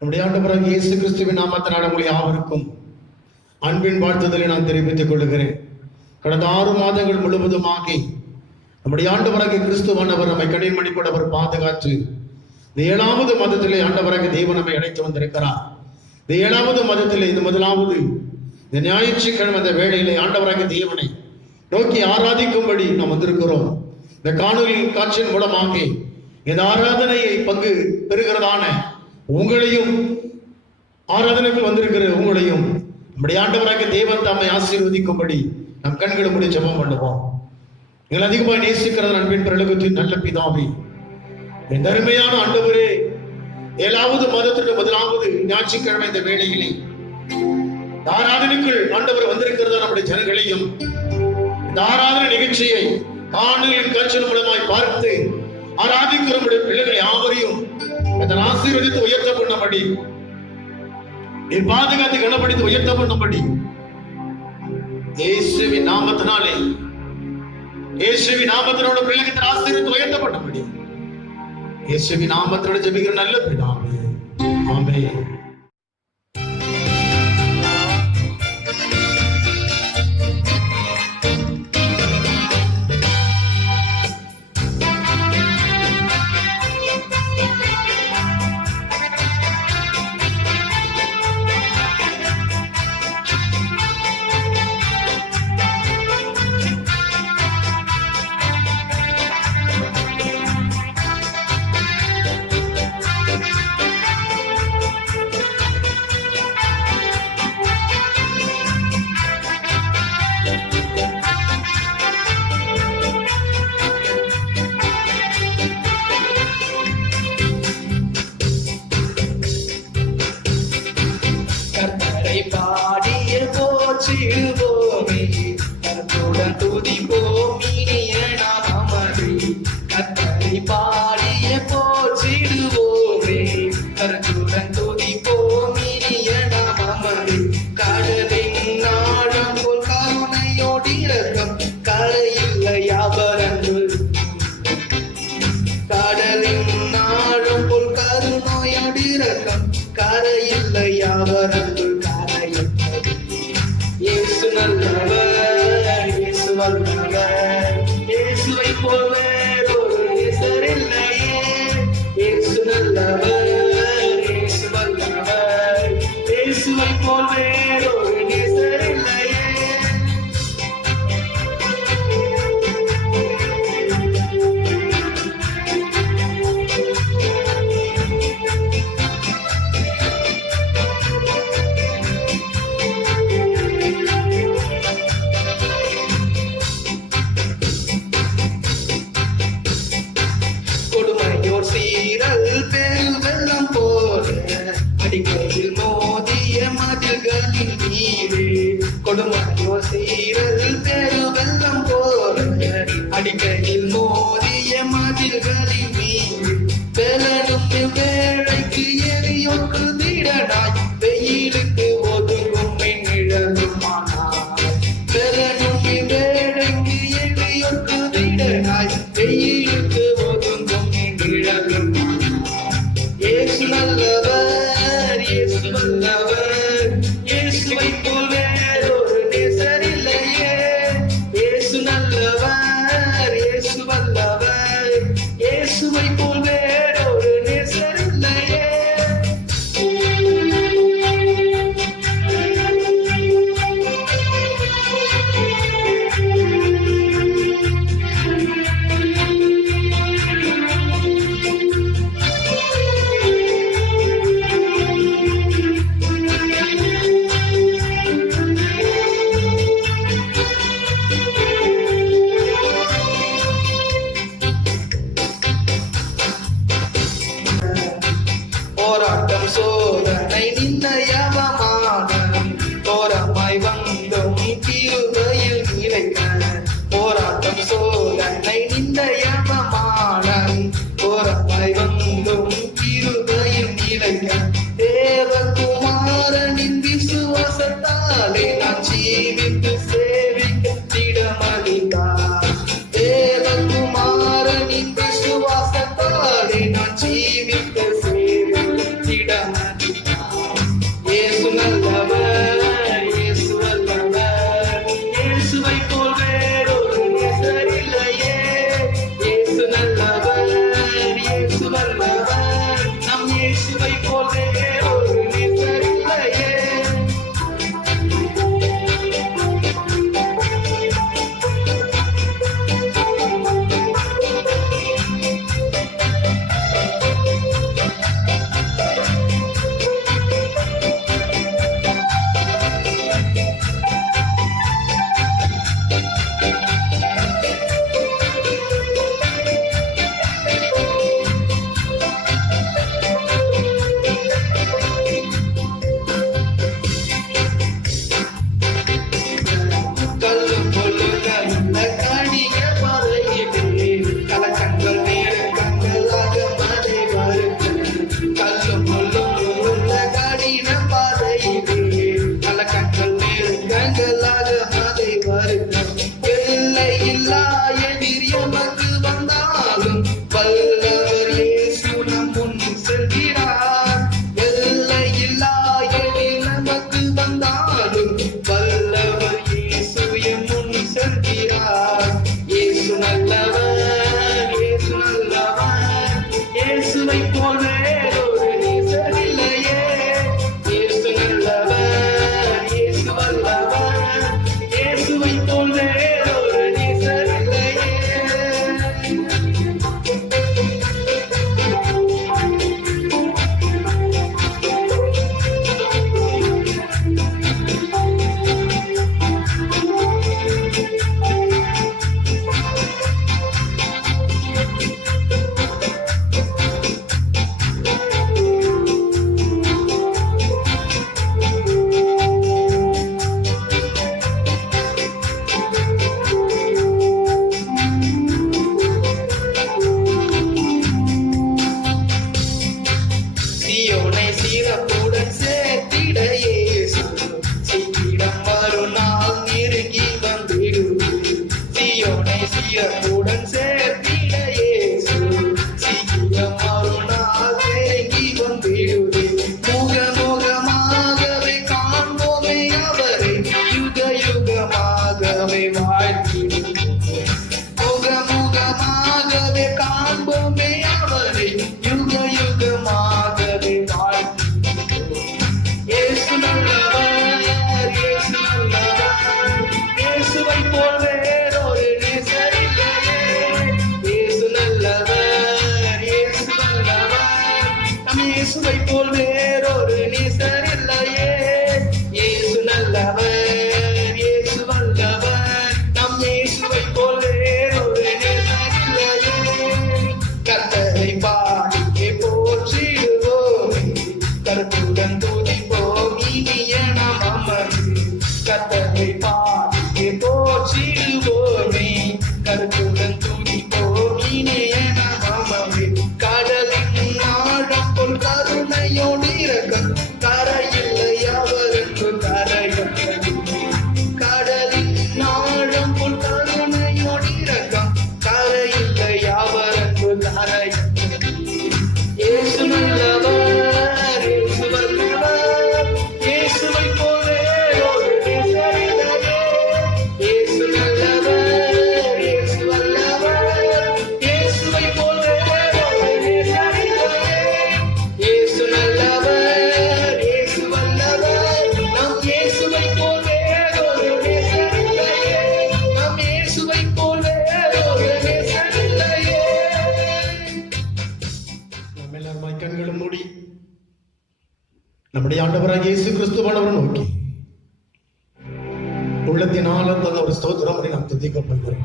நம்முடைய ஆண்டவராகிய இயேசு கிறிஸ்துவின் நாமத்தினால் உங்களை யாவருக்கும் அன்பின் வாழ்த்துதலை நான் தெரிவித்துக் கொள்கிறேன். கடந்த 6 மாதங்கள் முழுவதுமாக நம்முடைய ஆண்டவராகிய கிறிஸ்துவானவர் நம்மை கடிமணிப்படவர் பாதுகாத்து இந்த 7வது மாதத்திலே ஆண்டவராகிய தேவன் நம்மை அழைத்து வந்திருக்கிறார். இந்த 7வது மாதத்திலே இந்த முதலாவது இந்த ஞாயிற்றுக்கிழமை அந்த வேளையிலே ஆண்டவராகிய தேவனை நோக்கி ஆராதிக்கும்படி நாம் வந்திருக்கிறோம். இந்த காணொலி காட்சியின் மூலமாக இந்த ஆராதனையை பங்கு பெறுகிறதான உங்களையும் ஆராதனைக்கு வந்திருக்கிற உங்களையும் நம்முடைய ஆண்டவராகிய தேவன் தாமை ஆசீர்வதிக்கும்படி நம் கண்களை மூடி ஜெபம் பண்ணுவோம். எங்கள் அதிகமாக நேசிக்கிற அன்பின் பரலோகத்தின் நல்ல பிதாவே, இந்த அருமையான ஆண்டவரே, 7வது மாதத்திற்கு முதலாவது ஞாயிற்றுக்கிழமை இந்த வேளையிலே ஆராதனைக்குள் ஆண்டவர் வந்திருக்கிறதா நம்முடைய ஜனங்களையும் இந்த ஆராதனை நிகழ்ச்சியை காணொலியின் காட்சியின் மூலமாய் பார்த்து ஆராதிக்கிற பிள்ளைகள் யாவரையும் அதன் ஆசீர்வதித்து உயர்த்த பண்ணும்படி, நீ பாதுகாத்து கனப்படுத்தி உயர்த்த பண்ணும்படி இயேசுவின் நாமத்தினாலே, இயேசுவின் நாமத்தினோட பிள்ளைகள் ஆசீர்வதித்து உயர்த்த பண்ணும்படி இயேசுவின் நாமத்தினோட ஜெபிக்கிற நல்ல பிதாவே, ஆமென். பாடிய போற்றிடுவோமே, கர்த்தருடன் துதிப்போம் இனிய நாமமே. கர்த்தரை பாடிய போற்றிடுவோமே, கர்த்தருடன் துதிப்போம் இனிய நாமமே. கடலின் ஆழம் போல் கருணையோடு இரக்கம், கரையில்லை அவர் அன்பு. கடலின் ஆழம் போல் கருணையோடு இரக்கம், கரையில்லை அவர் அன்பு. இயேசு நல்லவர், இயேசு வல்லவர், இயேசுவை போல் வேறொரு நேசர் இல்லையே. இயேசு நல்லவர், இயேசு வல்லவர், இயேசுவை போல் வேறொரு நேசர் இல்லையே. பெருவெள்ளம் போல அடிக்கையில் மோதிய மதில்களின் மீது, கொடுமையோர் சீரல் பெருவெள்ளம் போல அடிக்கையில் மோதிய மதில்களின் மீது, பெலனும் வேளைக்கு எரியோக்கு திடனாய் வெயிலுக்கு ஒதுங்கும் நிழலுமானாய். பெலனும் வேளைக்கு எரியோக்கு திடனாய் வெயிலுக்கு ஒதுங்கும் நிழலும். இயேசு நல்லவர், இயேசு வல்லவர், இயேசுவை போல் வேறொரு நேசர் இல்லையே. இயேசு நல்லவர், இயேசு வல்லவர், இயேசுவை போல் வேறொரு நேசர் இல்லையே. போராட்டம் சோதனை நிந்தயவமானம் போராமாய் வந்தும் கிருபையில் நிலைக்க. போராட்டம் சோதனை நிந்தயவமானம் போராமாய் வந்தும் கிருபையில் நிலைக்க. தேவகுமாரனின் விசுவாசத்தாலே நான் ஜீவித்து சேவிக்க திடமளித்தார். தேவகுமாரனின் விசுவாசத்தாலே நான் ஜீவித்து சேவிக்க திடமளித்தார். இயேசுவை போல் வேறொரு நேசர் இல்லையே. கல்லும் பொல்லுங்கள் இந்த கடிய மறையிலே கலக்கங்கள் நேரங்களாக மழை வருகிறது. கல்லும் பொல்லும் இந்த கடின பாதையிலே கலக்கங்கள் நேரங்களாக மழை வருகிறது. எல்லை இல்லா எதிரி எமக்கு வந்தாலும் வல்லவர் இயேசு நம் முன் செல்கிறார். எல்லை இல்லா எதிரி நமக்கு வந்தாலும் வல்லவர் இயேசு என் முன் செல்கிறார். இயேசு நல்லவர், இயேசு நல்லவர், இயேசுவை போல் வேறொரு நேசர் இல்லையே. இயேசு நல்லவர், இயேசு வல்லவர், இயேசுவை போல் வேறொரு நேசர் இல்லையே. சீயோனை சீரப்புடன் சேர்த்திட இயேசு சீக்கிரம் மறுநாள் நெருங்கி வந்திடுவே. சீயோனை சீரப்புடன் சேர்த்திட இயேசு சீக்கிரம் மறுநாள் நெருங்கி வந்திடுவே. முகமுகமாகவே காண்போமே அவரை, யுக யுகமாகவே வாழ்த்திடுவே. முகமுகமாகவே காண்போமே அவரை, யுக யுகமாகவே வாழ்த்திடுவே. இயேசு நல்லவர், இயேசு நல்லவர், இயேசுவை போல் வேறொரு நேசர் இல்லையே. இயேசு நல்லவர், இயேசு நல்லவர், நம் இயேசுவை போல் வேறொரு நேசர் இல்லையே. இயேசு நல்லவர், இயேசு வல்லவர், நம் இயேசுவை போல் வேறொரு நேசர் இல்லையே. கர்த்தரை பாடியே போற்றிடுவோமே, கருத்துடன் துதிப்போம் இனிய நம் அமர்ந்து. கர்த்தரை பாடியே போற்றிடுவோமே, கருத்துடன் துதிப்போம் இனிய நம் அமர்ந்து. கடலின் ஆழம் போல் கருணையோடு இரக்கம், கரையில்லை அவருக்கு கரையற்றது. கடலின் ஆழம் போல் கருணையோடு இரக்கம், கரையில்லை அவருக்கு கரையற்றது. இயேசு நல்லவர், இயேசு வல்லவர், இயேசுவை போல் வேறொரு நேசர் இல்லையே. இயேசு நல்லவர், இயேசு வல்லவர், இயேசுவை போல் வேறொரு நேசர் இல்லையே. இயேசு நல்லவர், இயேசு வல்லவர், நம் இயேசுவை போல் வேறொரு நேசர் இல்லையே. நம் இயேசுவை போல் வேறொரு நேசர் இல்லையே. நம்ம எல்லாருமாய் கண்களும் மூடி நம்முடைய ஆண்டவராகிய இயேசு கிறிஸ்துவானவரை நோக்கி உள்ளத்தினால தந்த ஒரு ஸ்தோத்திரம் நாம் துதிக்கப்படுகிறோம்.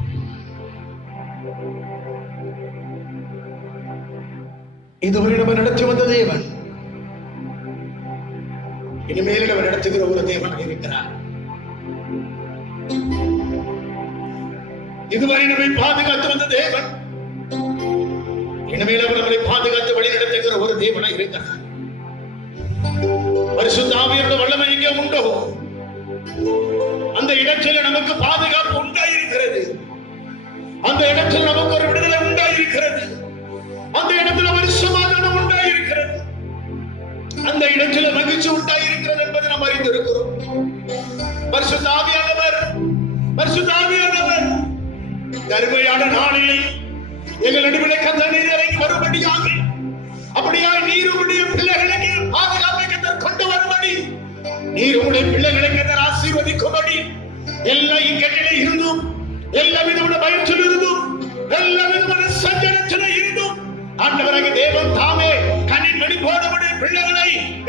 இதுவரை நம்ம நடத்தி வந்த தேவன் இனிமேல் நம்ம நடத்துகிற ஒரு தேவன் இருக்கிறார். இதுவரை நம்மை பாதுகாத்து வந்த தேவன் இனிமேல் அவர் நம்மை பாதுகாத்து வழி நடத்துகிற ஒரு தேவனாய் இருக்கிறார். பரிசுத்த ஆவியோட வல்லமை எங்கே உண்டோ அந்த இடத்தில் நமக்கு பாதுகாப்பு உண்டாயிருக்கிறது. அந்த இடத்தில் நமக்கு ஒரு விடுதலை உண்டாயிருக்கிறது. அந்த இடத்துல ஒரு சமாதானம் உண்டாயிருக்கிறது. அந்த இடத்தில் மகிழ்ச்சி உண்டாயிருக்கிறது என்பதை நாம் அறிந்திருக்கிறோம். பரிசுத்த ஆவியானவர் அருமையான நாளிலே எங்கள் நடுவிலே கர்த்தர் இறங்கி வரும்படியாக அப்படியா நீர் உடைய பிள்ளைகளை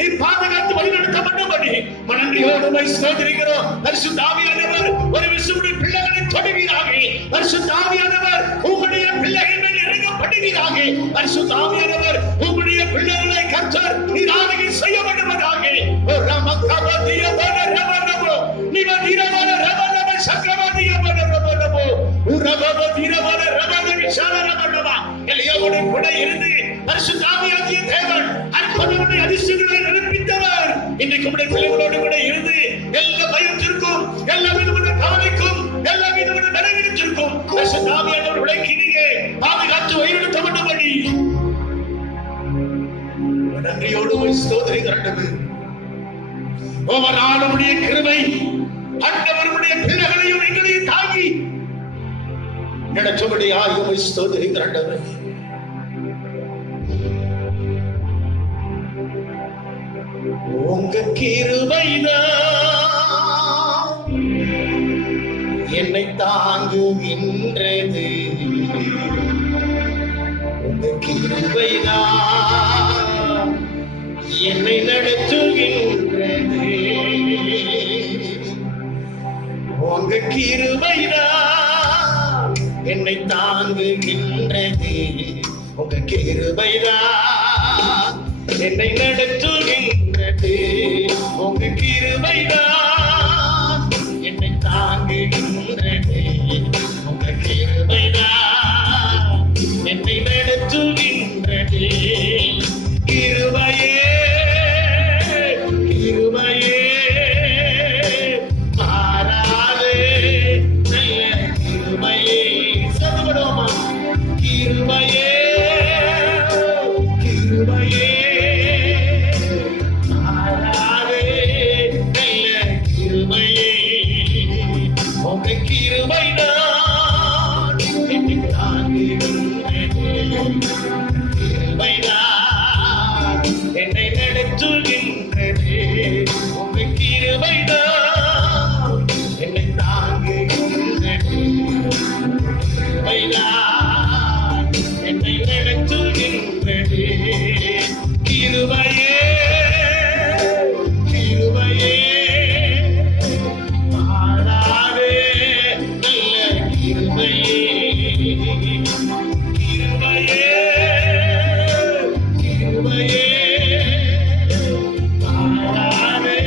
நீ பாதுகாத்து வழிநடத்தப்பட்டபடி மனநிலையோடு ஸ்தோத்திரிக்கிறோம். பரிசுத்த ஆவியானவர் ஒரு விசுவுடைய பிள்ளைகளை தொடுவீராக. பரிசுத்த ஆவியானவர் உங்களுடைய பிள்ளைகள் மேல் இறங்கப்படுவீராக. பரிசுத்த ஆவியானவர் உங்களுடைய பிள்ளைகளை கர்த்தர் நீர் ஆளுகை செய்ய வேண்டுவதாக. இன்றைக்கு உடைய பிள்ளைகளோடு கூட இருந்து எல்லா பயத்திற்கும் எல்லா விதமான கவலைக்கும் எல்லா விதமான நிலைநிறுத்திற்கும் பரிசுத்தாவியானவர் உடைக்கிறியே பாதுகாத்து வழிநடத்தப்பட்டபடி நன்றியோடு ஸ்தோத்திரிக்கிறோம். ஒவ்வொரு நாளுடைய கிருபை ஆண்டவருடைய பிள்ளைகளையும் எங்களையும் தாங்கி நடத்தபடியாக ஸ்தோத்திரிக்கிறோம். உங்க கிருபைதான் என்னை தாங்குகின்றது. உங்க கிருபைதான் என்னை நடத்துகின்றது. உங்க கிருபைதான் என்னை தாங்குகின்றது. உங்க கிருபைதான் என்னை நடத்துகின்றது. உங்க கிருபைதான் என்னை தாங்குகின்றது. உங்க கிருபைதான் என்னை நடத்துகின்றது. கிருபையே கிருபையே மாறாதே நல்ல கிருபையே. சதுபடோமா கிருபையே கிருபையே மாறாதே நல்ல கிருபையே. உங்க கிருபைதான் என்னை தாங்குகின்றது. கிருபைதான் என்னை நடத்துகின்றது. உங்க கிருபைதான் என்னை தாங்குகின்றது. கிருபைதான் என்னை நடத்துகின்றது. கிருபையே கிருபையே மாறாதே நல்ல கிருபையே. கிருபையே கிருபையே மாறாதே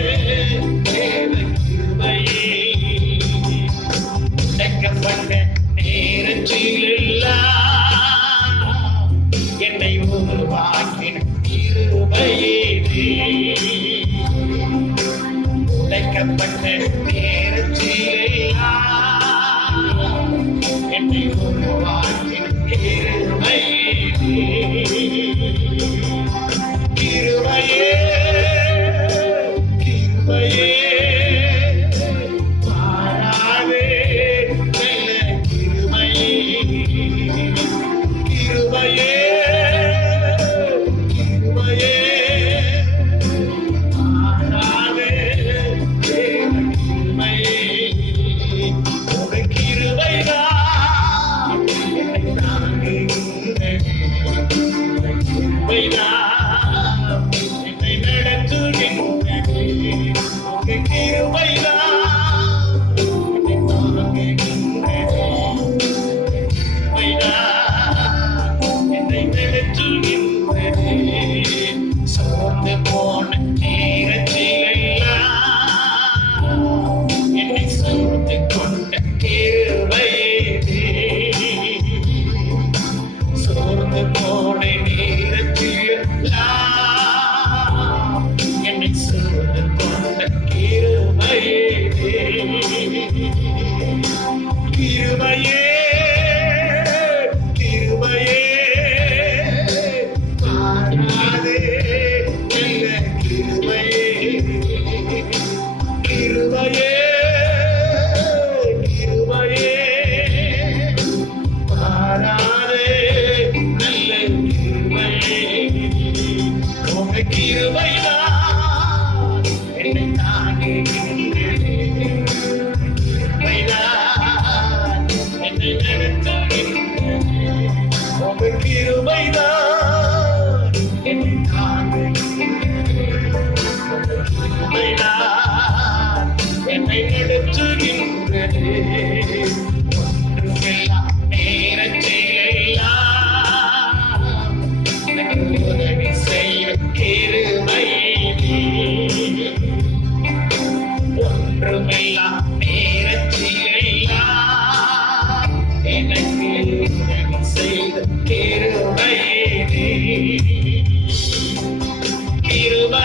தேவ கிருபையே. உடைக்கப்பட்ட நேரத்திலெல்லாம் என்னை உருவாக்கின கிருபையே. உடைக்கப்பட்ட நேரத்திலெல்லாம் என்னை உருவாக்கின கிருபையே. கிருபையே கிருபையே மாறாதே நல்ல கிருபையே. கிருபையே கிருபையே மாறாதே தேவ கிருபையே. உங்க கிருபைதான் என்னை தாங்குகின்றது. கிருபைதான் என்னை நடத்துகின்றது. உங்க கிருபைதான் என்னை தாங்குகின்றது. கிருபைதான் என்னை நடத்துகின்றது. சோர்ந்து போன நேரத்திலெல்லாம் என்னை சோர்ந்து கொண்ட கிருபையே. சோர்ந்து போன நேரத்திலெல்லாம் என்னை சோர்ந்து கொண்ட கிருபையே. கிருபையே கிருபையே மாறாதே நல்ல கிருபையே. கிருபையே கிருபையே மாறாதே நல்ல கிருபையே. உங்க கிருபைதான் என்னை தாங்குகின்றது. கிருபைதான் என்னை நடத்துகின்றது. உங்க கிருபைதான் என்னை தாங்குகின்றது.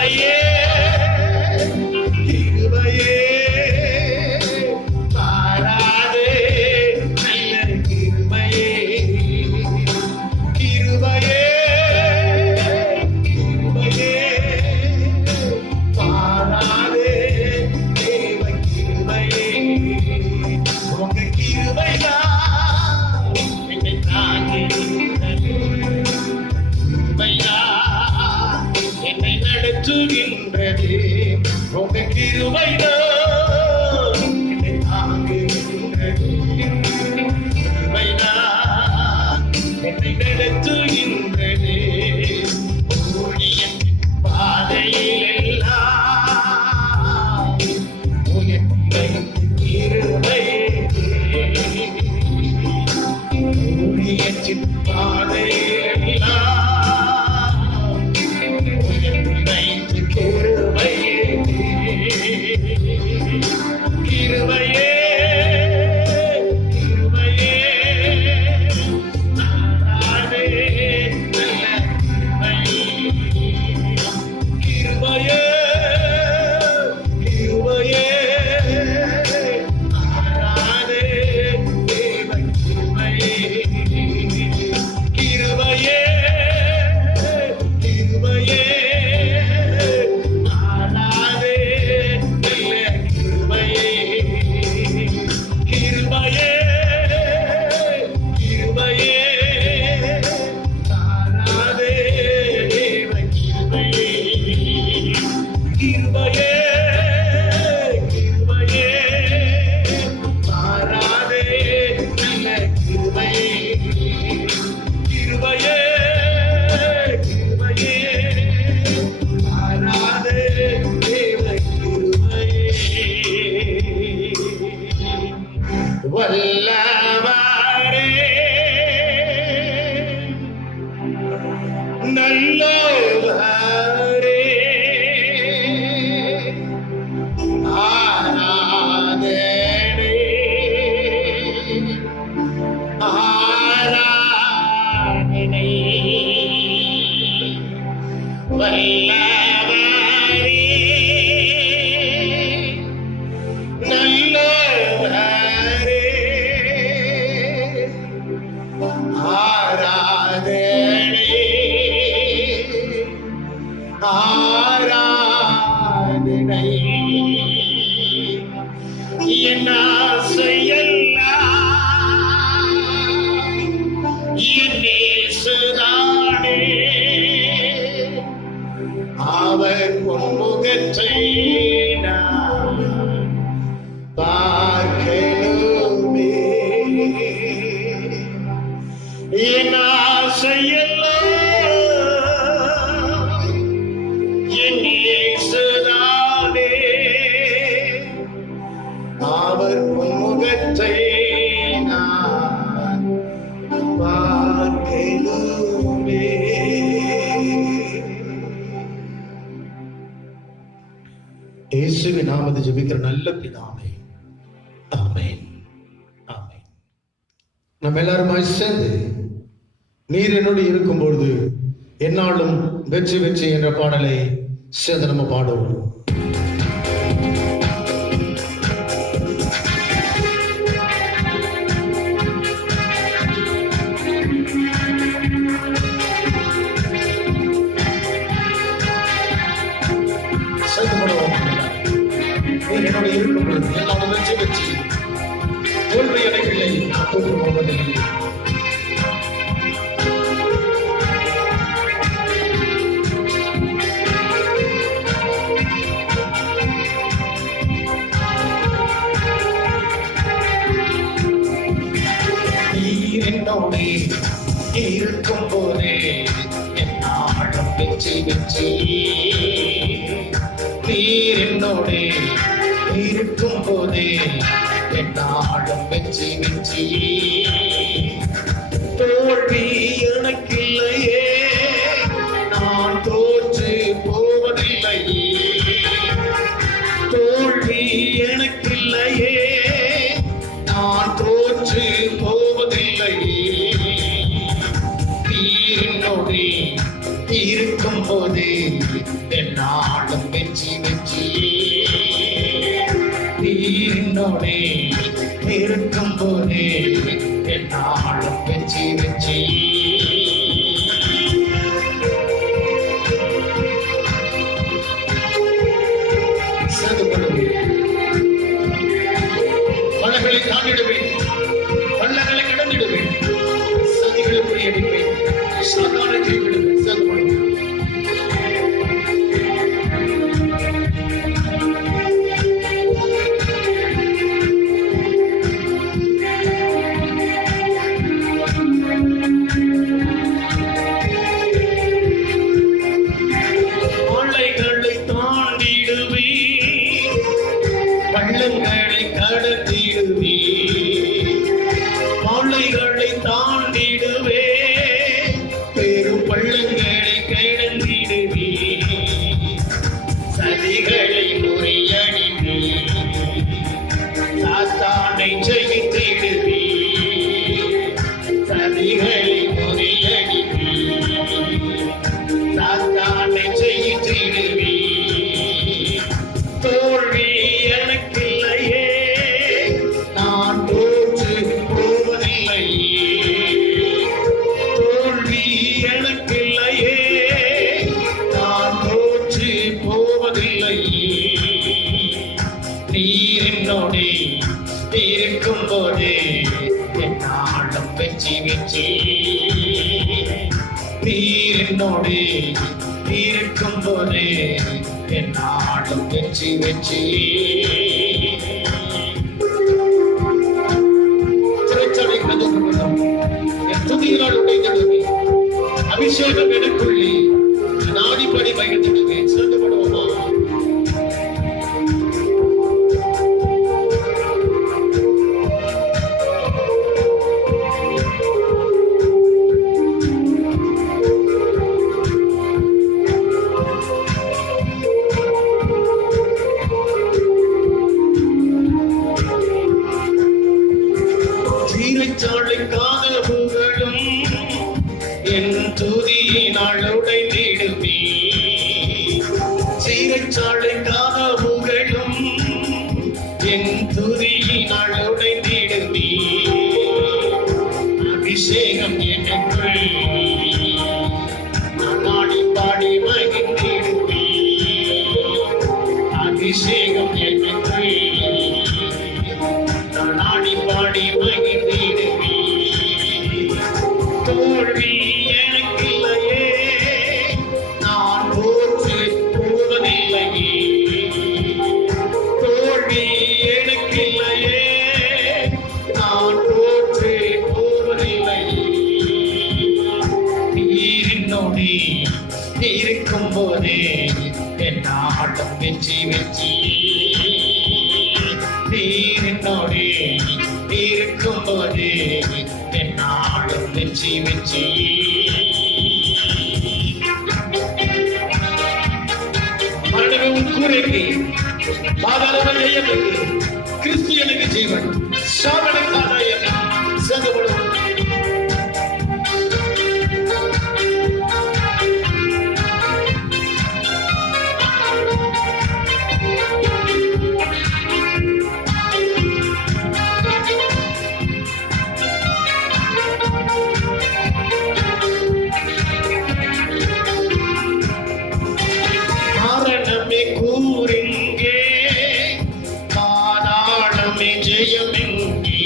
கிருபையே கிருபையே மாறாதே நல்ல கிருபையே கிருபையே கிருபையே மாறாதே தேவ கிருபையே உங்க கிருபைதான் என்னை தாங்குகின்றது கிருபைதான் என்னை நடத்துகின்றது உங்க கிருபைதான் என்னை தாங்குகின்றது கிருபைதான் என்னை நடத்துகின்றது ஊழியத்தின் பாதையில் எல்லாம் உயர்த்திடும் கிருபையே ஊழியத்தின் பாதையில் எல்லாம் உயர்த்திடும் கிருபையே கிருபையே கிருபையே மாறாதே நல்ல கிருபையே கிருபையே மாறாதே தேவ கிருபையே கிருபையே கிருபையே மாறாதே நல்ல கிருபையே கிருபையே கிருபையே மாறாதே தேவ கிருபையே கிருபையே கிருபையே மாறாதே நல்ல கிருபையே கிருபையே கிருபையே மாறாதே தேவ கிருபையே வல்லவரே நல்லவரே ஆராதனை ஆராதனை வல்லவரே நல்லவரே ஆராதனை ஆராதனை என் ஆசையெல்லாம் என் நேசனானே அவர் பொன்முகத்தை நான் பார்க்கணுமே என் ஆசையெல்லாம் என் நேசனானே அவர் பொன்முகத்தை நான் பார்க்கணுமே இயேசுவின் நாமத்தில் ஜெபிக்கிற நல்ல பிதாவே ஆமென் ஆமென். நம்ம எல்லாருமாய் சேர்ந்து நீர் என்னோடு இருக்கும் பொழுது என்னாலும் வெற்றி வெற்றி என்ற பாடலை சேர்ந்து நம்ம பாடுவோம். சேர்ந்து பாடுவோம். நீர் என்னோடு இருக்கும் பொழுது என்னாலும் வெற்றி வெற்றி தோல்வி எனக்கு இல்லை தோற்று போவதில்லை. என்னோடு இருக்கும் போதே என்னாலும் வெற்றி வெற்றி நீர் என்னோடு இருக்கும் போதே என்னாலும் வெற்றி வெற்றி தோல்வி எனக்கில்லையே நான் தோற்று போவதில்லையே தோல்வி எனக்கில்லையே நான் தோற்று போவதில்லையே நீர் என்னோடு இருக்கும் போது என்னாலும் வெற்றி வெற்றி. நீர் என்னோடே இருக்கும் போதே என்னாலும் வெற்றி வெற்றி. மலைகளை தாண்டிடுவேன், பள்ளங்களை கடந்திடுவேன், சதிகளை முறியடிப்பேன், சாத்தானை கைவிடுவேன். சேர்ந்து மலைகளை தாண்டிடுவேன், பள்ளங்களை கடந்திடுவே, மாலைகளை தாண்டிடுவே, பெரும் பள்ளங்களை கடந்திடுவே, சதிகளை முறியடிவே, சாத்தானை ஜெயித்திடுவே, சதிகளை முறியடிவே, சாத்தானை ஜெயித்திடுவே. தோல்வி எனக்கில்லையே, நான் தோற்று போவதில்லையே. தோல்வி எனக்கில்லையே, நான் தோற்று போவதில்லையே. நீர் என்னோடே இருக்கும் போதே என்னாலும் வெற்றி வெற்றி. நீர் என்னோடே இருக்கும் போதே என்னாலும் வெற்றி வெற்றி. சிறைச்சாலை கதவுகளும் என் துதியினால் உடைந்திடுவே, அபிஷேகம் எனக்குள்ளே நாடிப்படி மகிழ்ந்திடுவே. சேர்ந்து படுவோமா? சிறைச்சாலை கதவுகளும் என் துதியினால் உடைந்திடுவே, சிறைச்சாலை கதவுகளும் என் துதியினால் உடைந்திடுவே. அபிஷேகம் எனக்குள் நான் ஆடி பாடி மகிழ்ந்திடுவே, அபிஷேகம் எனக்குள் நான் ஆடி பாடி மகிழ்ந்திடுவே. தோல்வி எனக்கில்லையே, நான் தோற்று போவதில்லையே. தோல்வி எனக்கில்லையே, நான் தோற்று போவதில்லையே. நீர் என்னோடே இருக்கும் போதே என்னாலும் வெற்றி வெற்றி. நீர் என்னோடே இருக்கும் போதே என்னாலும் வெற்றி வெற்றி. மரணமே உன் கூரைக்கு, பாதாளமே ஜெயமில்லை, கிறிஸ்து எனக்கு ஜீவன், சாவனுக்கு ஆதாயம். சேர்ந்து படுவோம். மரணமே கூறிங்கே, பாதாளமே ஜெயமெங்கே.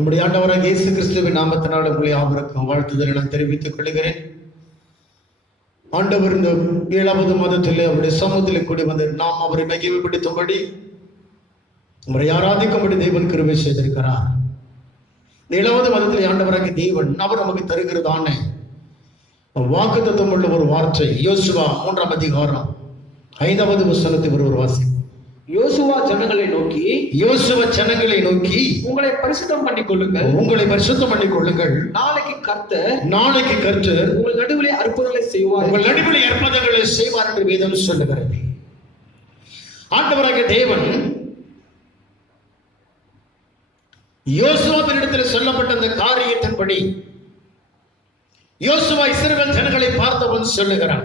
நம்முடைய ஆண்டவராக இயேசு கிறிஸ்துவின் நாமத்தினால் உங்களை யாவருக்கும் வாழ்த்துதலை நான் தெரிவித்துக் கொள்கிறேன். ஆண்டவர் இந்த 7வது மாதத்திலே அவருடைய சமூகத்திலே கூடி வந்து நாம் அவரை மகிமைப்படுத்தும்படி அவரை ஆராதிக்கும்படி தேவன் கிருபை செய்திருக்கிறார். 7வது மாதத்திலே ஆண்டவராகிய தேவன் அவர் நமக்கு தருகிறதான வாக்குத்தத்தம் உள்ள ஒரு வார்த்தை யோசுவா 3ஆம் அதிகாரம் 5வது வசனத்தை ஒரு வாசி. யோசுவா ஜனங்களை நோக்கி உங்களை பரிசுத்தம் பண்ணிக் கொள்ளுங்கள், நாளைக்கு கர்த்தர் உங்கள் நடுவிலே அற்புதங்களை செய்வார் என்று வேதம் சொல்லுகிறது. ஆண்டவராகிய தேவன் யோசுவாவினிடத்தில் சொல்லப்பட்ட அந்த காரியத்தின்படி யோசுவா இஸ்ரவேல் ஜனங்களை பார்த்தவன் சொல்லுகிறான்,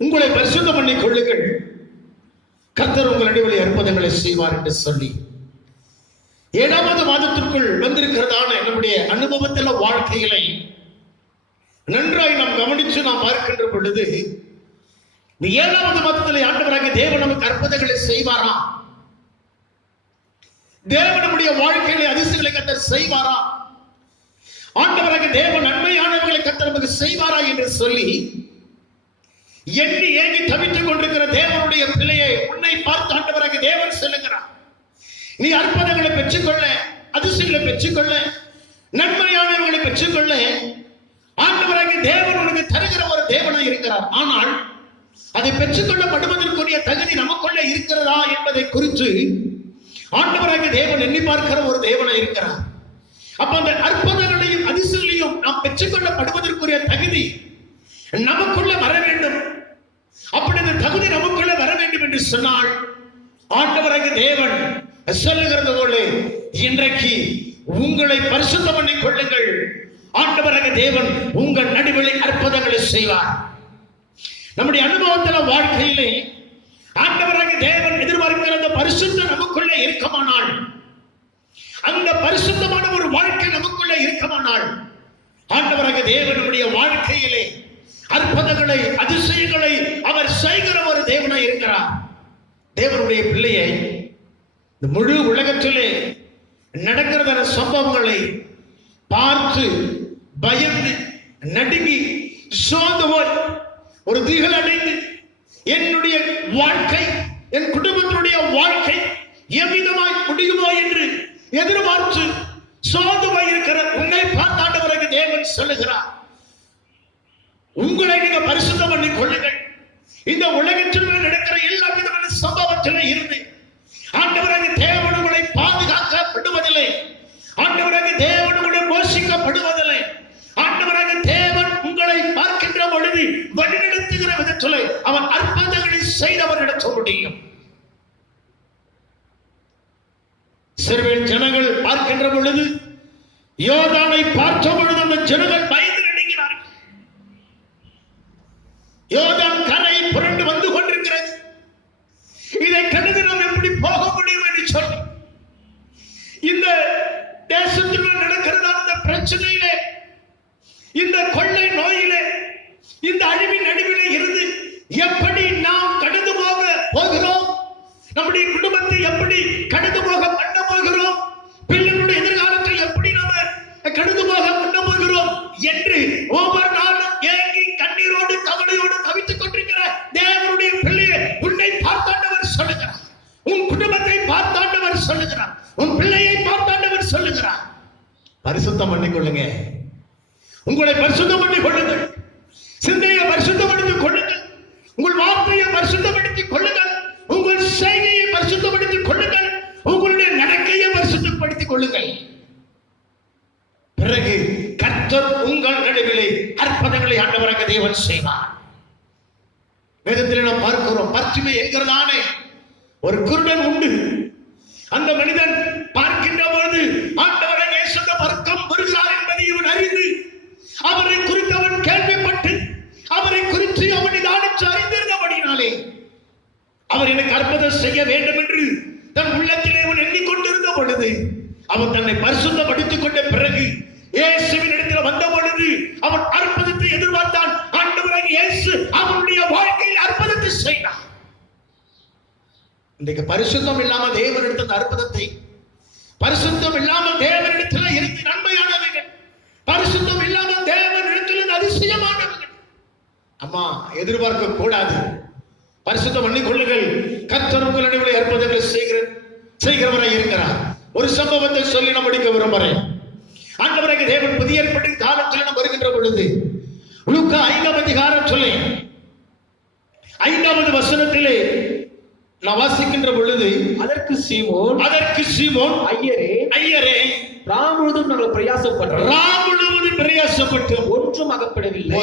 உங்களை பரிசுத்தம் பண்ணிக் கொள்ளுங்கள், கர்த்தர் உங்கள் நடுவிலே அற்புதங்களை செய்வார் என்று சொல்லி 7வது மாதத்திற்குள் வந்திருக்கிறதான நம்முடைய அனுபவத்தில் வாழ்க்கைகளை நன்றாய் நாம் கவனித்து நாம் பார்க்கின்ற பொழுது 7வது மாதத்திலே ஆண்டவராகிய தேவன் நமக்கு அற்புதங்களை செய்வாரா, தேவன் நம்முடைய வாழ்க்கையிலே அதிசயங்களை கர்த்தர் செய்வாரா, ஆண்டவராகிய தேவன் நன்மையானவர்களை கர்த்தர் நமக்கு செய்வாரா என்று சொல்லி எண்ணி ஏங்கி தவித்துக் கொண்டிருக்கிற தேவனுடைய பிள்ளையை உன்னை பார்த்து ஆண்டவராகிய தேவன் சொல்லுகிறார், நீ அற்புதங்களை பெற்றுக்கொள்ள, அதிசயங்களை பெற்றுக்கொள்ள, நன்மையானவர்களை பெற்றுக்கொள்ள ஆண்டவராகிய தேவன் உனக்கு தருகிற ஒரு தேவனாய் இருக்கிறார். ஆனால் அதை பெற்றுக்கொள்ளப்படுவதற்குரிய தகுதி நமக்குள்ள இருக்கிறதா என்பதை குறித்து ஆண்டவராகிய தேவன் எண்ணி பார்க்கிற ஒரு தேவனாய் இருக்கிறார். அப்ப அந்த அற்புதங்களையும் அதிசயங்களையும் நாம் பெற்றுக்கொள்ளப்படுவதற்குரிய தகுதி நமக்குள்ள வர வேண்டும். அப்படி அந்த தகுதி நமக்குள்ள வர வேண்டும் என்று சொன்னால் ஆண்டவராகிய தேவன் சொல்லுகிறது போல இன்றைக்கு உங்களை பரிசுத்தம் பண்ணிக் கொள்ளுங்கள், ஆண்டவராகிய தேவன் உங்கள் நடுவிலே அற்புதங்களை செய்வார். நம்முடைய அனுபவத்தில் வாழ்க்கையிலே ஆண்டவராகிய தேவன் எதிர்பார்க்கிற அந்த பரிசுத்தம் நமக்குள்ளே இருக்குமானால், அந்த பரிசுத்தமான ஒரு வாழ்க்கை நமக்குள்ளே இருக்குமானால் ஆண்டவராகிய தேவன் நம்முடைய வாழ்க்கையிலே அற்புதங்களை அதிசயங்களை அவர் செய்கிற ஒரு தேவனாய் இருக்கிறார். தேவனுடைய பிள்ளையை இந்த முழு உலகத்திலே நடக்கிறதான சம்பவங்களை பார்த்து பயந்து நடுங்கி சோர்ந்து போய் ஒரு திகில் அடைந்து என்னுடைய வாழ்க்கை, என் குடும்பத்தினுடைய வாழ்க்கை எவ்விதமாய் முடியுமோ என்று எதிர்பார்த்து சோர்ந்து போயிருக்கிற உன்னை பார்த்து ஆண்டவராகிய தேவன் சொல்லுகிறார், உங்களை நீங்க பரிசுத்தம் பண்ணிக் கொள்ளுங்கள். இந்த உலகத்தில் நடக்கிற எல்லா விதமான சம்பவத்திலே இருந்து ஆண்டவராகிய தேவன் உங்களை பாதுகாக்கப்படுவதில்லை, ஆண்டவராகிய தேவன் உங்களை போஷிக்கப்படுவதில்லை, ஆண்டவராகிய தேவன் உங்களை பார்க்கின்ற பொழுது வழிநடத்துகிற விதத்திலே அவன் அற்புதங்களை செய்தவர் நடத்த முடியும். இஸ்ரவேல் ஜனங்கள் பார்க்கின்ற பொழுது யோர்தானை பார்த்த பொழுது அந்த ஜனங்கள் பயந்து நடுங்கினார்கள். யோர்தான் கரை புரண்டு வந்து கொண்டிருக்கிறது, இதை கடந்து நாம் எப்படி போக முடியும் என்று சொல்லி இந்த தேசத்தில் நடக்கிறதா இந்த பிரச்சனையிலே, இந்த கொள்ளை நோயிலே, இந்த அழிவின் நடுவிலே இருந்து எப்படி நாம் கடந்து போக போகிறோம், நம்முடைய குடும்பத்தை எப்படி கடந்து போக பண்ண போகிறோம், பிள்ளைகளுடைய எதிர்காலத்தை எப்படி நாம கடந்து போக பண்ண போகிறோம் என்று ஒவ்வொரு நாளும் ஏங்கி கண்ணீரோடு கவலையோடு தவித்துக் கொண்டிருக்கிற தேவனுடைய பிள்ளையை உன்னை பார்த்தாண்டவர் சொல்லுகிறார், உன் குடும்பத்தை பார்த்தாண்டவர் சொல்லுகிறார், உன் பிள்ளையை பார்த்தாண்டவர் சொல்லுகிறார், பரிசுத்தம் பண்ணிக் கொள்ளுங்க, உங்களை பரிசுத்தம் பண்ணிக் கொள்ளுங்கள், சிந்தையை பரிசுத்தப்படுத்திக் கொள்ளுங்கள், உங்கள் வார்த்தையை பரிசுத்தப்படுத்திக் கொள்ளுங்கள், உங்கள் செய்கையை பரிசுத்தப்படுத்திக் கொள்ளுங்கள், உங்களுடைய நடக்கையை பரிசுத்தப்படுத்திக் கொள்ளுங்கள். பிறகு கர்த்தர் உங்கள் நடுவிலே அற்புதங்களை ஆண்டவராகிய தேவன் செய்வார். வேதத்தில் நாம் பார்க்கிறோம், பர்த்திமை என்கிறதானே ஒரு குருடன் உண்டு. அந்த மனிதன் பார்க்கின்ற பொழுது ஆண்டவராகிய இயேசு பக்கம் வருகிறார் என்பதை இவன் அறிந்து, அவரை குறித்து அவன் கேள்விப்பட்டு, அவரை குறித்து அவனை தானித்து அறிந்திருந்தபடினாலே அவர் எனக்கு அற்புதம் செய்ய வேண்டும் என்று தன் உள்ளத்திலே அவன் எண்ணிக்கொண்டிருந்த பொழுது அவன் தன்னை பரிசுத்தப்படுத்திக் கொண்ட பிறகு இயேசுவின் இடத்தில் வந்த பொழுது அவன் அற்புதத்தை எதிர்பார்த்தான். ஆண்டவராகிய இயேசு அவனுடைய வாழ்க்கையில் அற்புதத்தை செய்தார். இன்றைக்கு பரிசுத்தம் இல்லாம தேவன் எடுத்த அற்புதத்தை பரிசுத்தம் இல்லாமல் தேவனிடத்தில் இருந்து நன்மையானவர்கள், பரிசுத்தம் இல்லாமல் தேவனிடத்தில் இருந்து அதிசயமானவர்கள். அம்மா எதிர்பார்க்க கூடாது. பரிசுத்தம் பண்ணிக்கொள்ளுங்கள். கர்த்தர் உங்கள் நடுவில் அற்புதங்களை செய்கிறவராய் இருக்கிறார். ஒரு சம்பவத்தை சொல்லி நான் முடிக்க விரும்புகிறேன். ஆண்டவராகிய தேவன் புதிய ஏற்பாட்டின் காலத்தில் நாம் வருகின்ற பொழுது லூக்கா 5ஆம் அதிகாரம் சொல்லி 5வது வசனத்திலே நான் வாசிக்கின்ற பொழுது, அதற்கு சீமோன் ஐயரே ராம் முழுவதும் நாங்கள் பிரயாசப்பட்டு ஒன்றும் அகப்படவில்லை.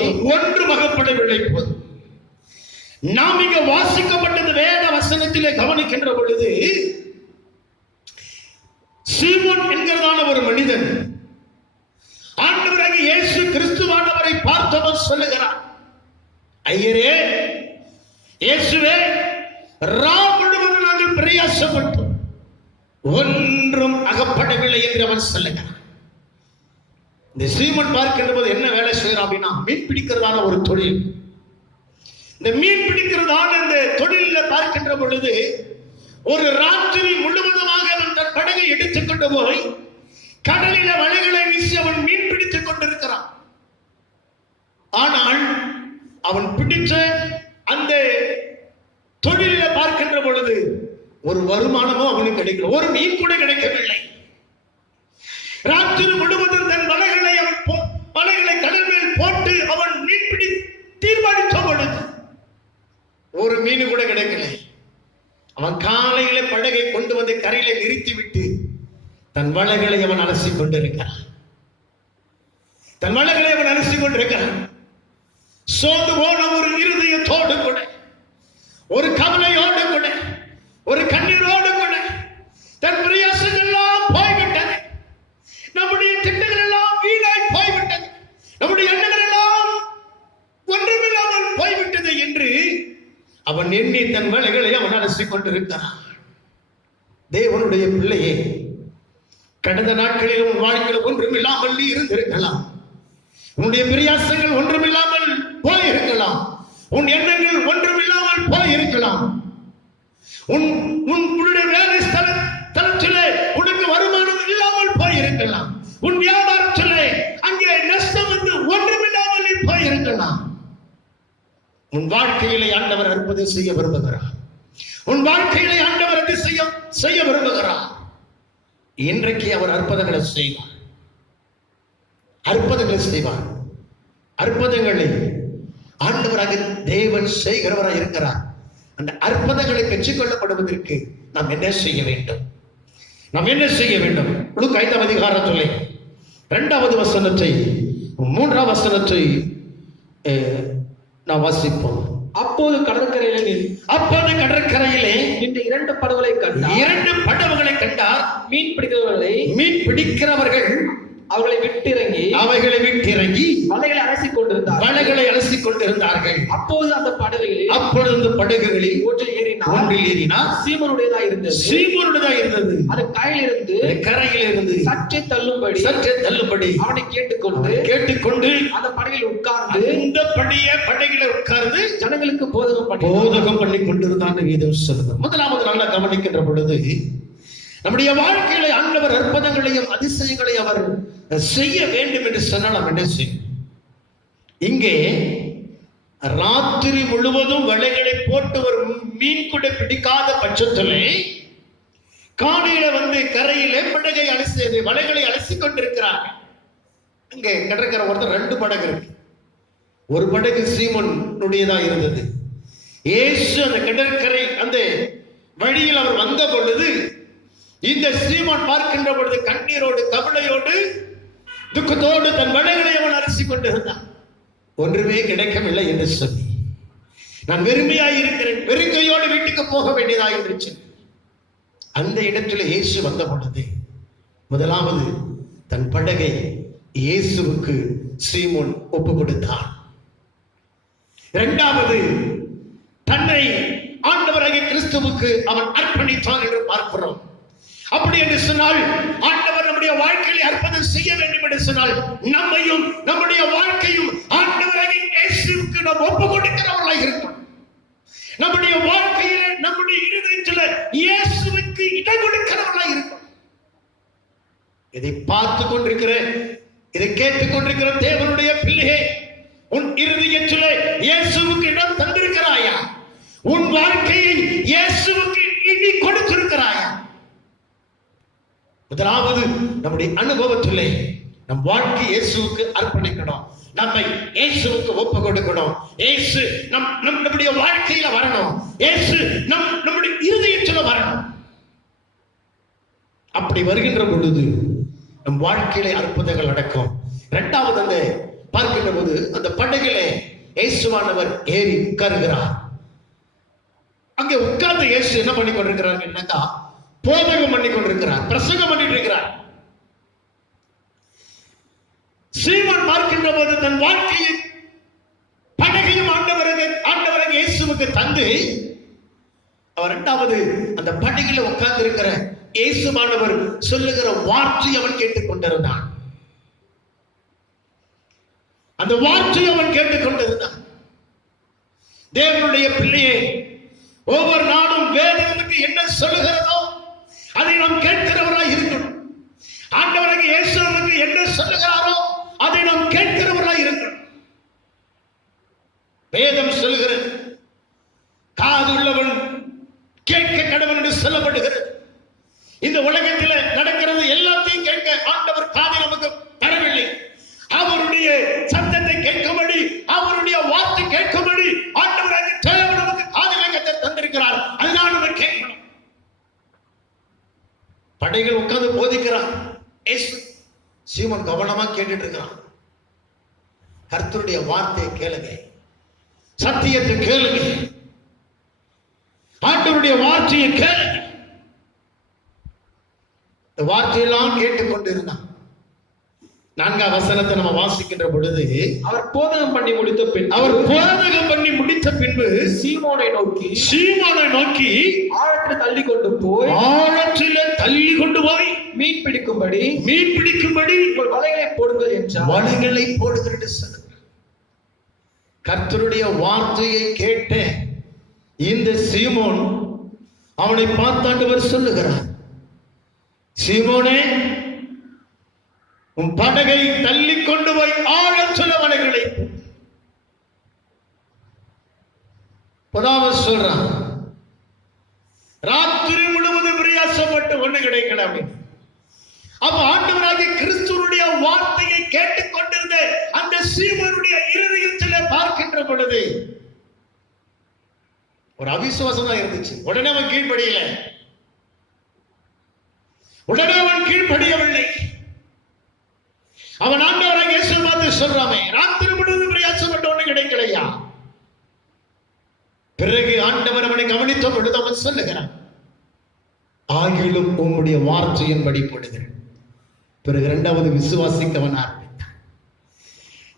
நாம் இங்க வாசிக்கப்பட்டது வேத வசனத்திலே கவனிக்கின்ற பொழுது, சீமோன் என்கிறதான ஒரு மனிதன் ஆண்டவராகிய இயேசு கிறிஸ்துவானவரை பார்த்தவன் சொல்லுகிறான், ஐயரே, இயேசுவே, ராம் முழுவதும் நாங்கள் பிரயாசப்பட்டோம், ஒன்றும் அகப்படவில்லை என்று அவன் சொல்லுகிறான். இந்த சீமோன் பார்க்கின்ற போது என்ன வேலை செய்யறான் அப்படின்னா, மீன் பிடிக்கிறதான ஒரு தொழில். இந்த மீன் பிடிக்கிறதான இந்த தொழிலில் பார்க்கின்ற பொழுது ஒரு ராத்திரி முழுவதுமாக அவன் தன் படகை எடுத்துக்கொண்டு போய் கடலில வலைகளை வீசி அவன் மீன் பிடித்துக் கொண்டிருக்கிறான். ஆனால் அவன் பிடித்த அந்த தொழில பார்க்கின்ற பொழுது ஒரு வருமானமும் அவனுக்கு கிடைக்கல, ஒரு மீன் கூட கிடைக்கவில்லை. ராத்திரி முழுவதும் தன் வலைகளை கடல் மேல் போட்டு அவன் மீன்பிடி தீர்மானித்த பொழுது ஒரு மீன் கூட கிடைக்கல. அவன் காலையில படகை கொண்டு வந்து கரையில நிறுத்திவிட்டு தன் வலைகளை அவன் அலசி கொண்டிருக்கிறான். சோர்ந்து போன ஒரு இருதயத்தோடு கூட, ஒரு கவலையோடு கூட, ஒரு கண்ணீரோடு கூட, தன் பிரயாசங்கள் எல்லாம் போய்விட்டது, நம்முடைய திட்டங்கள் எல்லாம் வீணாய் போய்விட்டது, நம்முடைய எண்ணங்கள் எல்லாம் ஒன்றுமில்லாமல் போய்விட்டது என்று அவன் எண்ணி தன் வேலைகளை அவன் அலசி கொண்டிருக்கிறான். தேவனுடைய பிள்ளையே, கடந்த நாட்களில் உன் வாழ்க்கையில் ஒன்றுமில்லாமல் நீ இருந்திருக்கலாம். உன்னுடைய பிரயாசங்கள் ஒன்றுமில்லாமல் போயிருக்கலாம். உன் எண்ணங்கள் ஒன்றுமில்லாமல் போயிருக்கலாம். உன்னுடைய வேலை ஸ்தலத்திலே உனக்கு வருமானம் இல்லாமல் போயிருக்கலாம். உன் வியாபாரத்திலே அங்கே நஷ்டம் வந்து ஒன்றுமில்லாமல் போயிருக்கலாம். உன் வாழ்க்கையிலே ஆண்டவர் அற்புதம் செய்ய விரும்புகிறார். உன் வாழ்க்கையிலே ஆண்டவர் அதிசயம் செய்ய விரும்புகிறார். இன்றைக்கு அவர் அற்புதங்களை செய்வார். அற்புதங்களை ஆண்டவராக தேவன் செய்கிறவராக இருக்கிறார். அந்த அற்புதங்களை பெற்றுக்கொள்ளப்படுவதற்கு நாம் என்ன செய்ய வேண்டும்? லூக்கா 5ஆம் அதிகாரத்திலே 2வது வசனத்தை 3ஆம் வசனத்தை நாம் வாசிப்போம். அப்போது கடற்கரையிலே இந்த 2 படகுகளை கண்டார். மீன் பிடிக்கிறவர்கள் அவர்களை விட்டிறங்கி வலைகளை அலசிக் கொண்டிருந்தார்கள். அப்போது அந்த படகுகளில் ஒன்றில் ஏறினார். சீமோனுடையதா இருந்தது. அது கரையிலிருந்து சற்றே தள்ளும்படி அவனை கேட்டுக்கொண்டு அந்த படகில் உட்கார்ந்து ஜனங்களுக்கு போதகம் பண்ணி கொண்டிருந்தான். முதலாவது நாள கவனிக்கின்ற பொழுது, நம்முடைய வாழ்க்கையில ஆண்டவர் அற்புதங்களையும் அதிசயங்களை அவர் செய்ய வேண்டும் என்று சொன்னால் நாம் என்ன செய்யும்? இங்கே ராத்திரி முழுவதும் வலைகளை போட்டு ஒரு மீன் கூட பிடிக்காத பட்சத்திலே காலையில வந்து கரையிலே வலைகளை அலசி கொண்டிருக்கிறார்கள். இங்கே கடற்கரை ஒருத்தர் 2 படகு இருக்கு. ஒரு படகு சீமோனுடையதா இருந்தது. இயேசு அந்த கடற்கரை அந்த வழியில் அவர் வந்த பொழுது இந்த சீமோன் பார்க்கின்ற பொழுது கண்ணீரோடு கவலையோடு துக்கத்தோடு தன் வலைகளை அவன் அலசி கொண்டிருந்தான். ஒன்றுமே கிடைக்கவில்லை என்று சொல்லி, நான் வெறுமையாய் இருக்கிறேன், வெறுங்கையோடு வீட்டுக்கு போக வேண்டியதாக இருந்துச்சு. அந்த இடத்துல இயேசு வந்த பொழுது முதலாவது தன் படகை இயேசுவுக்கு சீமோன் ஒப்பு கொடுத்தான். 2வது தன்னை ஆண்டவராகிய கிறிஸ்துவுக்கு அவன் அர்ப்பணித்தான் என்று பார்க்கிறோம். அப்படி என்று சொன்னால் ஆண்டவர் நம்முடைய வாழ்க்கையில் அற்புதம் செய்ய வேண்டும் என்று சொன்னால் நம்மையும் நம்முடைய வாழ்க்கையும் ஆண்டவராகிய இயேசுவுக்கு நாம் ஒப்பு கொடுக்கிறவர்களாக இருக்கணும். நம்முடைய வாழ்க்கையில நம்முடைய இருதயத்தில் இயேசுவுக்கு இடம் கொடுக்கிறவர்களாக இருக்கணும். இதை பார்த்து கொண்டிருக்கிற, இதை கேட்டுக் கொண்டிருக்கிற தேவனுடைய பிள்ளையே, உன் இருதயத்திலே இயேசுவுக்கு இடம் தந்திருக்கிறாயா? உன் வாழ்க்கையை இயேசுவுக்கு இனி கொடுத்திருக்கிறாயா? முதலாவது நம்முடைய அனுபவத்திலே நம் வாழ்க்கை இயேசுவுக்கு அர்ப்பணிக்கணும். நம்மை இயேசுவுக்கு ஒப்பு கொடுக்கணும். இயேசு நம்முடைய வாழ்க்கையில வரணும். இயேசு நம்முடைய இருதயத்தில் வரணும். அப்படி வருகின்ற பொழுது நம் வாழ்க்கையிலே அற்புதங்கள் நடக்கும். இரண்டாவது, அந்த பார்க்கின்ற போது அந்த படகிலே இயேசுவானவர் ஏறி உட்காருகிறார். அங்கே உட்கார்ந்து இயேசு என்ன பண்ணி கொண்டிருக்கிறார் என்னக்கா, போதகம் பண்ணி கொண்டிருக்கிறார், பிரசங்கம் பண்ணிட்டு இருக்கிறார். சீமோன் பார்க்கின்ற போது தன் வாழ்க்கையை படகையும் ஆண்டவராக இயேசுவுக்கு தந்து, அவர் இரண்டாவது அந்த படகில உட்கார்ந்து இருக்கிற இயேசுவானவர் சொல்லுகிற வார்த்தை அவன் கேட்டுக் கொண்டிருந்தான். அந்த வார்த்தை அவன் கேட்டுக் கொண்டிருந்தான். தேவனுடைய பிள்ளையே, ஒவ்வொரு நாளும் வேதம் நமக்கு என்ன சொல்லுகிறதோ அதை நாம் கேட்கிறவராய் இருக்கணும். ஆண்டவராக இயேசு நமக்கு என்ன சொல்லுகிறாரோ அதை நாம் கேட்கிறவராய் இருக்கணும். வேதம் சொல்லுகிறது, காது உள்ளவன் கேட்க கடவன் என்று சொல்லப்படுகிறது. இந்த உலகத்தில் நடக்கிறது எல்லாத்தையும் கேட்க ஆண்டவர் காதை நமக்கு தரவில்லை. அவருடைய சத்தத்தை கேட்கும்படி, அவருடைய வார்த்தை கேட்கும்படி ஆண்டவராக தேவன் நமக்கு காதிலே தந்திருக்கிறார். அதுதான் நம்ம கேட்கணும். படைகள் உட்கார்ந்து போதிக்கிறான். சீமோன் கவனமா கேட்டுட்டு இருக்கிறான். கர்த்தருடைய வார்த்தையை கேளுங்க, சத்தியத்தை கேளுங்க, ஆண்டவருடைய வார்த்தையை கேளுங்க. இந்த வார்த்தையெல்லாம் கேட்டுக்கொண்டிருந்தான். 4ஆம் வசனத்தை நம்ம வாசிக்கின்ற பொழுது, அவர் போதகம் பண்ணி முடித்த பின்பு சீமோனை நோக்கி ஆழத்தில் தள்ளி கொண்டு போய் மீன் பிடிக்கும்படி உங்கள் வலைகளை போடுங்கள் என்றார். வலைகளை போடுங்கள் என்று சொன்னார். கர்த்தருடைய வார்த்தையை கேட்ட இந்த சீமோன் அவனை பார்த்தாண்டவர் சொல்லுகிறார், சீமோனே, உன் படகை தள்ளி கொண்டு போய் ஆழத்துல வலைகளை. பதாவது சொல்றான், ராத்திரி முழுவதும் பிரயாசப்பட்டு ஒண்ணு கிடைக்கல அப்படின்னு. அப்ப ஆண்டவராகிய கிறிஸ்துவனுடைய வார்த்தையை கேட்டுக் கொண்டிருந்த அந்த சீமோனுடைய இருதயத்தில் பார்க்கின்ற பொழுது ஒரு அவிசுவாசம் தான் இருந்துச்சு. உடனே அவன் கீழ்ப்படியவில்லை. அவன் ஆண்டவராக இயேசு பார்த்து சொல்றாமே, ராத்திரி முழுவதும் பிரயாசப்பட்டு ஒண்ணு கிடைக்கலையா? பிறகு ஆண்டவர் அவனை கவனித்த பொழுது அவன் சொல்லுகிறான், ஆகிலும் உம்முடைய வார்த்தையின்படி போடுகிறேன். பிறகு இரண்டாவது விசுவாசிக்க அவன் ஆரம்பித்தான்.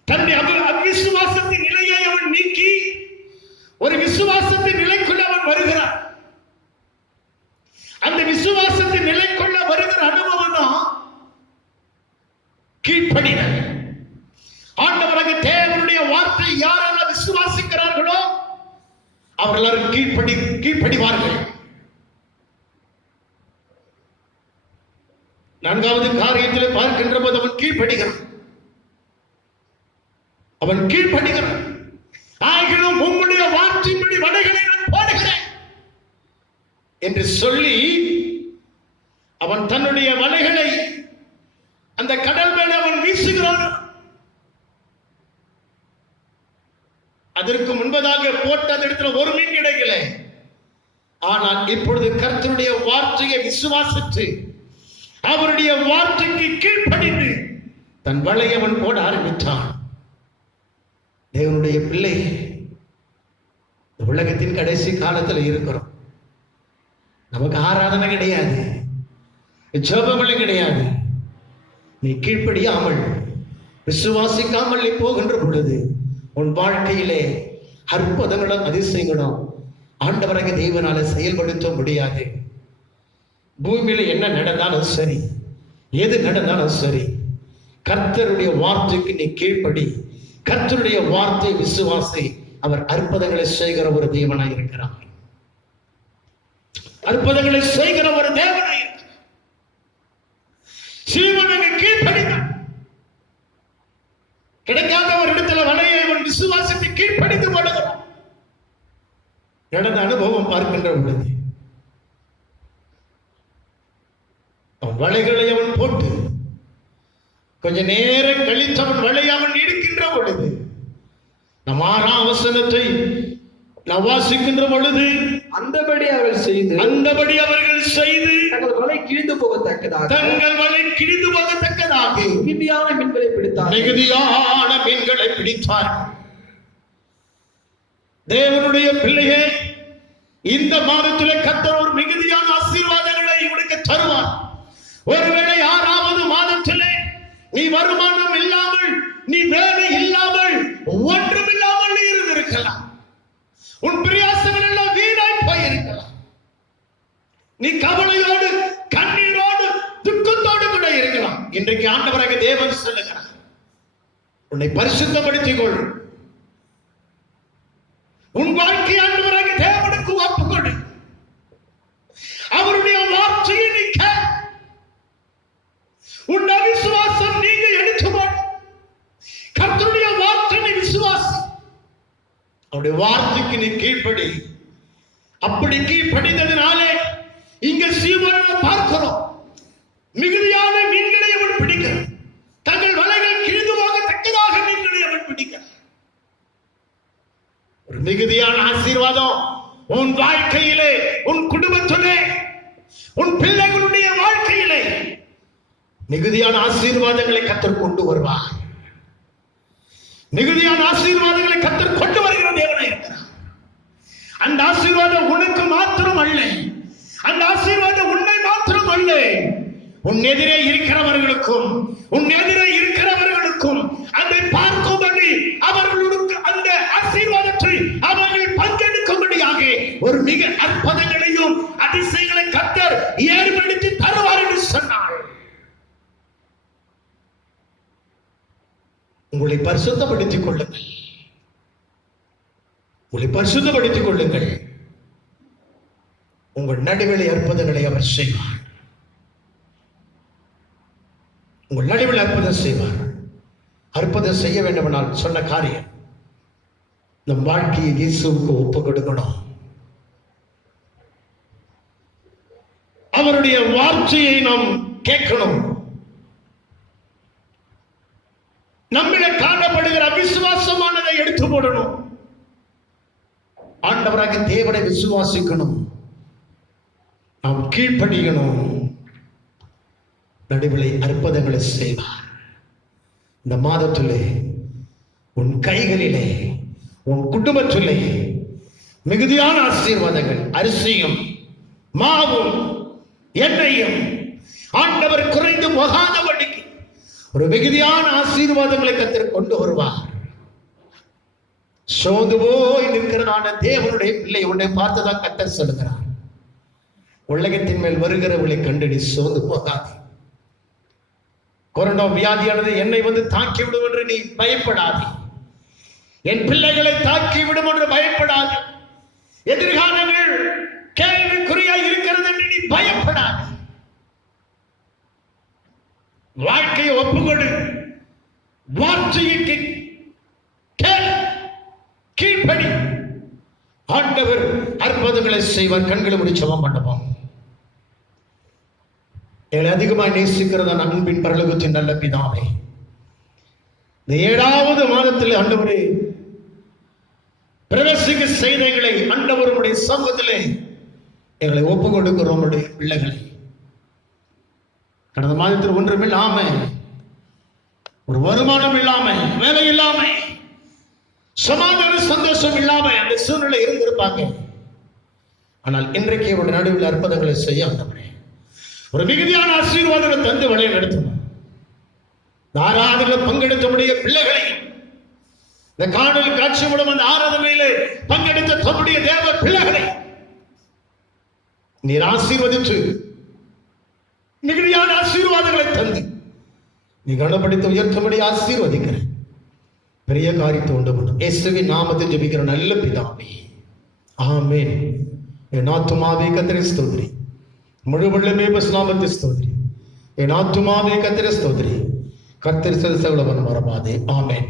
தன்னுடைய அவிசுவாசத்தின் நிலையை அவன் நீக்கி ஒரு விசுவாசத்தின் நிலைக்குள்ள அவன் வருகிறான். அந்த விசுவாசத்தின் நிலைக்குள்ள வருகிற அனுபவம் தான் கீழ்ப்படிதல். ஆண்டவராக தேவனுடைய வார்த்தை யாரெல்லாம் விசுவாசிக்கிறார்களோ அவர்கள் எல்லாரும் கீழ்ப்படிவார்கள். 4வது காரியத்தில் பார்க்கின்ற போது அவன் கீழ்ப்படிகிறான். ஆகிலும் உம்முடைய வார்த்தையின்படி வலைகளை நான் போடுகிறேன் என்று சொல்லி அவன் தன்னுடைய வலைகளை அந்த கடல் மேல அவன் வீசுகிறான். அதற்கு முன்பதாக போட்ட அந்த இடத்துல ஒரு மீன் கிடைக்கல. ஆனால் இப்பொழுது கர்த்தருடைய வார்த்தையை விசுவாசித்து அவருடைய வார்த்தைக்கு கீழ்ப்படிந்து தன் வலையை அவன் போட ஆரம்பித்தான். தேவனுடைய பிள்ளை, உலகத்தின் கடைசி காலத்தில் இருக்கிறோம். நமக்கு ஆராதனை கிடையாது, ஜெபங்களும் கிடையாது. நீ கீழ்ப்படியாமல் விசுவாசிக்காமல் நீ போகின்ற பொழுது உன் வாழ்க்கையிலே அற்புதங்களும் அதிசயங்களும் ஆண்டவராக தேவனால செயல்படுத்த முடியாது. பூமியில என்ன நடந்தாலும் சரி, எது நடந்தாலும் சரி, கர்த்தருடைய வார்த்தைக்கு நீ கீழ்ப்படி, கர்த்தருடைய வார்த்தை விசுவாசி. அவர் அற்புதங்களை செய்கிற ஒரு தேவனாய் இருக்கிறார். அற்புதங்களை செய்கிற ஒரு தேவனாய் இருக்கிறார். சீமோனுக்கு கீழ்ப்படிந்தான். கிடைக்காத ஒரு இடத்துல வலையை அவன் விசுவாசித்து கீழ்ப்படிந்து போடுகிறான். நடந்த அனுபவம் பார்க்கின்ற பொழுது அவன் வலைகளை அவன் போட்டு கொஞ்ச நேரம் கழித்து அவன் வலை அவன் எடுக்கின்ற பொழுது நம் 6ஆம் வசனத்தை நாம் வாசிக்கின்ற பொழுது அந்தபடி அவர்கள் செய்து தங்கள் வலை கிழிந்து போகத்தக்கதாக மிகுதியான மீன்களை பிடித்தார். தேவனுடைய பிள்ளையே, இந்த மாதத்திலே கர்த்தர் ஒரு மிகுதியான ஆசீர்வாதங்களை உனக்கு தருவார். ஒருவேளை 6வது மாதத்திலே நீ வருமானம் இல்லாமல், நீ வேலை இல்லாமல், ஒன்றும் இல்லாமல் நீ இருந்திருக்கலாம். உன் பிரயாசங்கள் எல்லாம் வீணாய் போயிருக்கலாம். நீ கவலையோடு, கண்ணீரோடு, துக்கத்தோடு கூட இருக்கலாம். இன்றைக்கு ஆண்டவராக தேவன் சொல்லுகிறார், உன்னை பரிசுத்தப்படுத்திக் கொள். உன் வாழ்க்கை ஆண்டவராக தேவனுக்கு ஒப்புக்கொடு. அவருடைய வார்த்தையை நீ கேள். உன் அவிசுவாசம் நீங்க எடுத்து போடு. கர்த்தருடைய வார்த்தை நீ விசுவாசி. அவருடைய வார்த்தைக்கு நீ கீழ்ப்படி. அப்படி கீழ்ப்படிந்ததினாலே இங்க சீமோனை பார்க்கிறோம். மிகுதியான மீன்களை அவன் பிடிக்கிறான். தங்கள் வலைகள் கிழிந்து போகத்தக்கதாக மீன்களை அவன் பிடிக்கிறான். ஒரு மிகுதியான ஆசீர்வாதம் உன் வாழ்க்கையிலே, உன் குடும்பத்திலே, உன் பிள்ளைகளுடைய வாழ்க்கையிலே மிகுதியான ஆசீர்வாதங்களை கர்த்தர் கொண்டு வருவார். மிகுதியான ஆசீர்வாதங்களை கர்த்தர் கொண்டு வருகிற தேவனாய் இருக்கிறார். அந்த ஆசீர்வாதம் உனக்கு மாத்திரம் அல்ல, அந்த ஆசீர்வாதம் உன்னை மாத்திரம் அல்ல, உன் எதிரே இருக்கிறவர்களுக்கும், உன் எதிரே இருக்கிறவர்களுக்கும் அதை பார்க்கும்படி அவர்களுக்கு அந்த ஆசீர்வாதத்தை அவர்கள் பங்கெடுக்கும்படியாக ஒரு மிக அற்புதங்களையும் அதிசயங்களை கர்த்தர் ஏற்படுத்தி தருவார் என்று சொன்னார். உங்களை பரிசுத்தப்படுத்திக் கொள்ளுங்கள். உங்களை பரிசுத்தப்படுத்திக் கொள்ளுங்கள். உங்கள் நடுவில் அற்புதங்களை அவர் செய்வார். உங்கள் நடுவில் அற்புதம் செய்வார். அற்புதம் செய்ய வேண்டுமானால் சொன்ன காரியம், நம் வாழ்க்கையை இயேசுவுக்கு ஒப்பு கொடுக்கணும். அவருடைய வார்த்தையை நாம் கேட்கணும். நம்மிட காணப்படுகிற அவிசுவாசமானதை எடுத்து போடணும். ஆண்டவராக தேவனை விசுவாசிக்கணும். நாம் கீழ்ப்படியணும். நடுவிலை அற்புதங்களை செய்வார். இந்த மாதத்திலே உன் கைகளிலே, உன் குடும்பத்திலே மிகுதியான ஆசீர்வாதங்கள், அரிசியும் மாவும் எண்ணெயும் ஆண்டவர் குறைந்து போகாதபடிக்கு ஒரு மிகுதியான ஆசீர்வாதங்களை கர்த்தர் கொண்டு வருவார். சோர்ந்து போய் நிற்கிறதான தேவனுடைய பிள்ளை உன்னை பார்த்துதான் கர்த்தர் சொல்லுகிறார், உலகத்தின் மேல் வருகிறவர்களை கண்டு நீ சோர்ந்து போகாது. கொரோனா வியாதியானது என்னை வந்து தாக்கி விடும் என்று நீ பயப்படாது. என் பிள்ளைகளை தாக்கி விடும் என்று பயப்படாது. எதிர்காலங்கள் கேள்விக்குறியாய் இருக்கிறது என்று நீ பயப்படாது. வாழ்க்கையை ஒப்புக்கொடு. வார்த்தைக்கு கீழ்ப்படி. ஆண்டவர் அற்புதங்களை செய்வார். கண்களை மூடி ஜெபம் பண்ணுவோம். எங்களை அதிகமாக நேசிக்கிறதா அன்பின் பரலோகத்தின் நல்ல பிதாவே, இந்த 7வது மாதத்தில் ஆண்டவரே பிரவேசிக்க செய்திகளை ஆண்டவருடைய சமூகத்திலே எங்களை ஒப்புக் கொடுக்கிறோம். உடைய பிள்ளைகளை கடந்த மாதத்தில் ஒன்றுமில்லாம, ஒரு வருமானம் இல்லாம, வேலை இல்லாம, சமாதான சந்தோஷம் இல்லாம அந்த சூழ்நிலை இருந்திருப்பாங்க. ஆனால் இன்றைக்கு அவருடைய நடுவில் அற்புதங்களை செய்ய ஆண்டவரே ஒரு மிகுதியான ஆசீர்வாதத்தை தந்து வழியை நடத்தணும். ஆராதனையில் பங்கெடுத்தமுடைய பிள்ளைகளை, இந்த காணொலி காட்சி மூலம் அந்த ஆராதனையிலே பங்கெடுத்த தம்முடைய தேவ பிள்ளைகளை நீர் ஆசீர்வதித்து மிகுதியான ஆசீர்வாதங்களை தந்து நீ கனப்படுத்த உயர்த்தபடி ஆசீர்வதிக்கிற பெரிய காரியத்தை உண்டு பண்ணும். இயேசுவின் நாமத்தில் ஜெபிக்கிற நல்ல பிதாவே, ஆமென். என் ஆத்துமாவே கர்த்தரை ஸ்தோத்திரி, முழு வல்லமையுள்ள நாமத்தை ஸ்தோத்திரி. என் ஆத்துமாவே கர்த்தரை ஸ்தோத்திரி, கர்த்தர் சகலவன் மறவாதே. ஆமென்.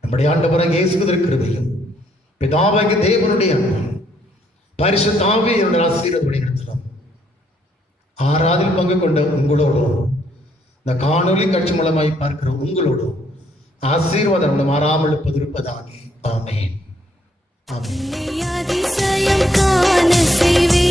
நம்முடைய ஆண்டவராகிய இயேசு கிறிஸ்துவின் கிருபையும் பிதாவாகிய தேவனுடைய அன்பும் பரிசுத்த ஆவியானவருடைய ஆசீர்வாதம் வழிநடத்தலும் ஆராதில் பங்கு கொண்ட உங்களோடும் இந்த காணொளி காட்சி மூலமாய் பார்க்கிற உங்களோடும் ஆசீர்வாதம் மாறாமல் இருப்பதாக. ஆமென். ஆமென். அதிசயம் காண செய்வே